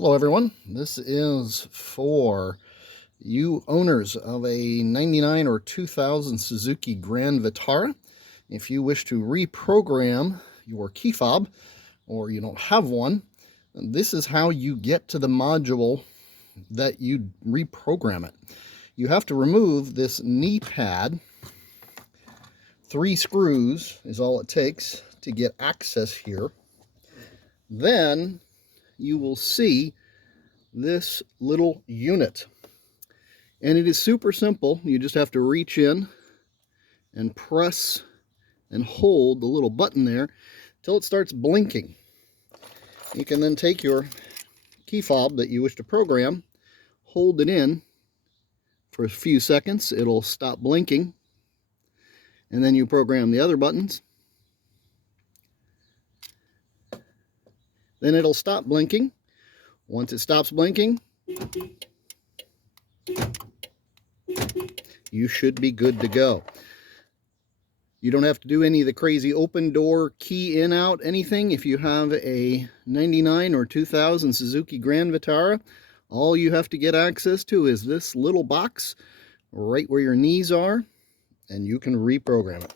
Hello everyone, this is for you owners of a 99 or 2000 Suzuki Grand Vitara. If you wish to reprogram your key fob or you don't have one, this is how you get to the module that you reprogram it. You have to remove this knee pad. 3 screws is all it takes to get access here. Then you will see this little unit, and it is super simple. You just have to reach in and press and hold the little button there till it starts blinking. You can then take your key fob that you wish to program, hold it in for a few seconds, it'll stop blinking, and then you program the other buttons. Then it'll stop blinking. Once it stops blinking, you should be good to go. You don't have to do any of the crazy open door, key in, out, anything. If you have a 99 or 2000 Suzuki Grand Vitara, all you have to get access to is this little box right where your knees are, and you can reprogram it.